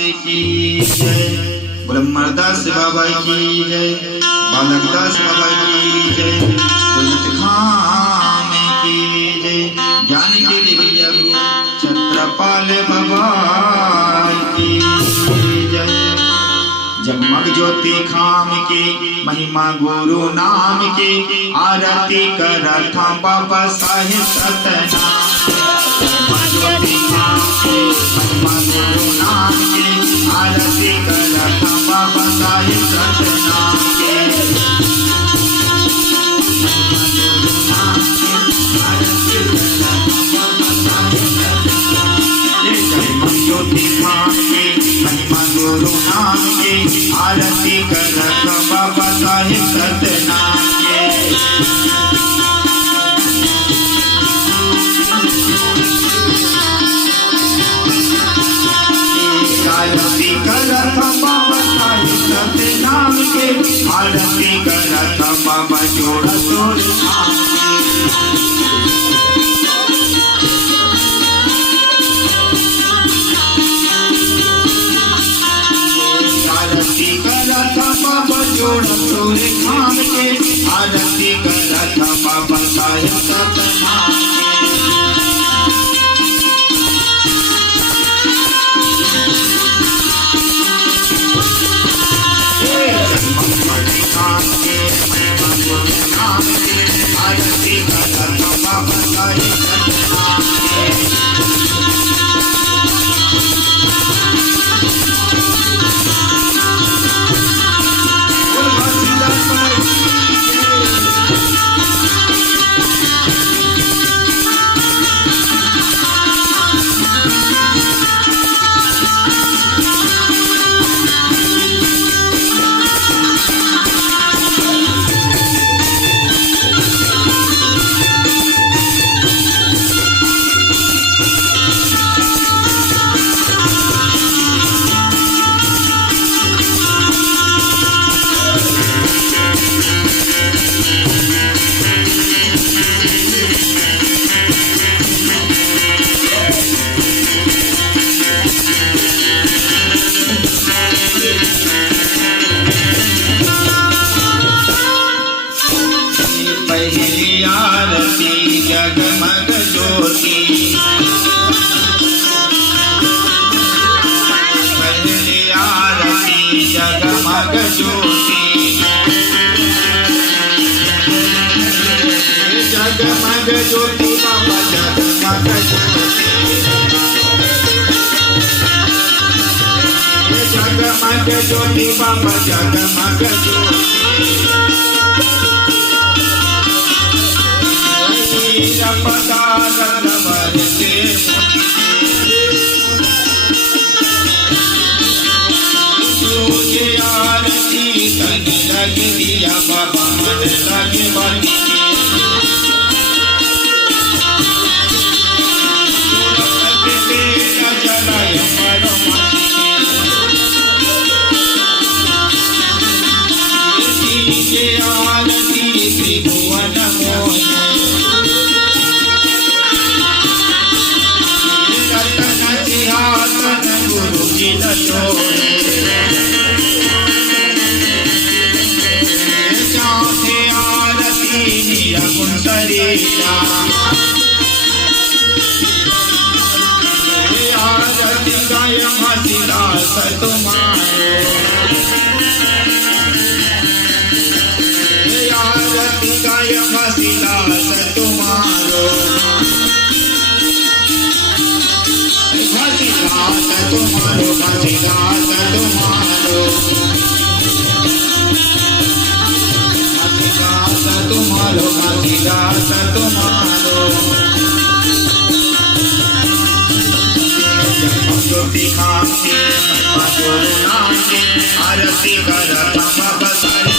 की जय। ब्रह्मदास बाबा की जय। बालकदास बाबा की जय। सुनत खाम की जय। जानकी देवी गुरु छत्रपाल बाबा की जय। जगमग ज्योति खाम के महिमा गुरु नाम के आरती करत बाबा साहेब सतनाम। जगमग ज्योति खाम के महिमा गुरु नाम के आरती करत बाबा साहेब सतनाम के। महिमा गुरु नाम के आरती करत बाबा साहेब सतनाम के। जगमग ज्योति खाम के महिमा गुरु नाम के आरती करत बाबा साहेब सतनाम के। आरती करत बाबा साहेब सतनाम के। आरती करत बाबा जोड़ तोड़ नाम के। आरती करत बाबा जोड़ तोड़ खाम के। आरती करत बाबा साहेब सतनाम के। नाम के महिमा गुरु नाम के आरती करत बाबा साहेब सतनाम के। पहली आरती जगमग ज्योति। पहली आरती जगमग ज्योति। जगमग ज्योति बाबा जगमग ज्योति। जगमग ज्योति बाबा जगमग ज्योति। पदारत बरसे तुझे आरती तन लग दिया बाबा मन लगे बनी चलाय आरती त्रिभुवन मोह। गुरु जी चाहे आरती निरगुण शरीरा। आरती गाय हसीदास तुम्हारे। आरती गाय हसीदास तुम्हारो। घसीदास तुम्हारो घसीदास तुम्हारो। घसीदास तुम्हारो घसीदास तुम्हारो। ज्योति खाम के महिमा गुरु नाम के आरती करत बाबा साहेब